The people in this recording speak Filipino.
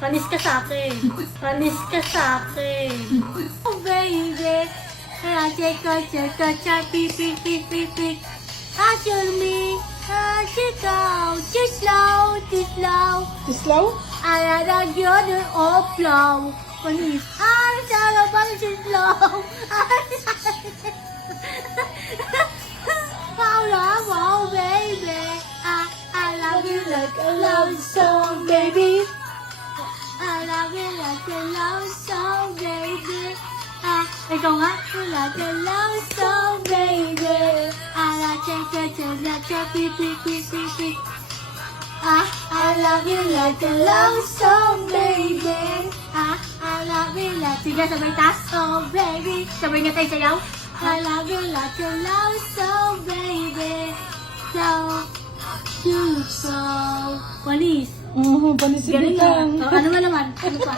Panis ka sa akin. Panis ka sa akin. Oh, baby. Check out, beep, beep, beep, beep, beep. Answer me. Check out, too slow, too slow. Too slow? I like you all flow. Panis. Shallow, panis too slow. Oh, baby. I love you like a love song, baby. I love you like a love song, baby. Ikaw nga. Like a love song, baby. I love you like a love song, baby. I love you like... Sige, sabay taas. Oh, baby. Sabay nga tayo sayaw. I love you like a love song, baby. So, you so... Panis. Panis Galing ka. nga. Ano naman? Ano pa?